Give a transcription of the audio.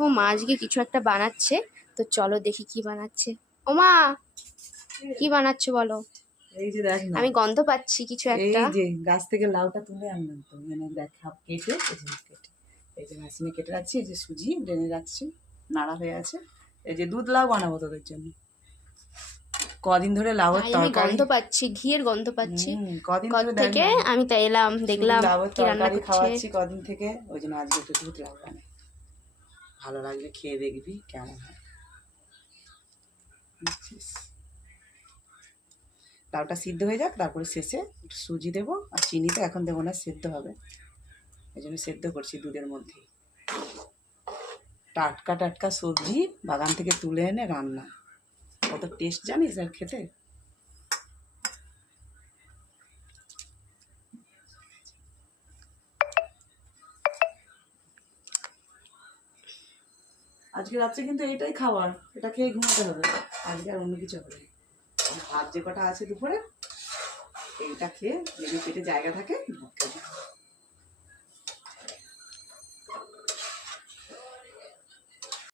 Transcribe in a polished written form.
ও মা আজকে কিছু একটা বানাচ্ছে, তো চলো দেখি কি বানাচ্ছে। ও মা কি বানাচ্ছে বলো? এই যে দেখ না, আমি গন্ধ পাচ্ছি কিছু একটা। এই যে গাছ থেকে লাউটা তুলে আনলাম তো, মানে দেখ হাফ কেটে কেটে এই যে মেশিনে কেটে রাখছি, এই যে সুজি ডেনে রাখছি, নাড়া হয়ে আছে। এই যে দুধ লাউ বানাবো তোদের জন্য। কদিন ধরে লাউয়ের তাই আমি তরকারি, গন্ধ পাচ্ছি, ঘিয়ের গন্ধ পাচ্ছি। কদিন ঘর ধরে দেখ থেকে না আমি তো এলাম, শুধু দেখলাম লাউয়ের কি রান্না তরকারি করছে। খাওয়াচ্ছি কদিন থেকে, ওই জন্য আজকে একটু দুধ লাউ বানাই। ভালো লাগলে খেয়ে দেখবি কেমন হয়। বুঝছিস? লাউটা সিদ্ধ হয়ে যাক, তারপরে শেষে একটু সুজি দেবো, আর চিনি তো এখন দেবো না, সেদ্ধ হবে, এই জন্য সেদ্ধ করছি দুধের মধ্যে। টাটকা টাটকা সবজি বাগান থেকে তুলে এনে রান্না, কত টেস্ট জানিস আর খেতে। আজকে রাত্রে কিন্তু এটাই খাবার, এটা খেয়ে ঘুমাতে হবে, আজকে আর অন্য কিছু হবে না। ভাত যে কটা আছে দুপুরে, এইটা খেয়ে যদি পেটে জায়গা থাকে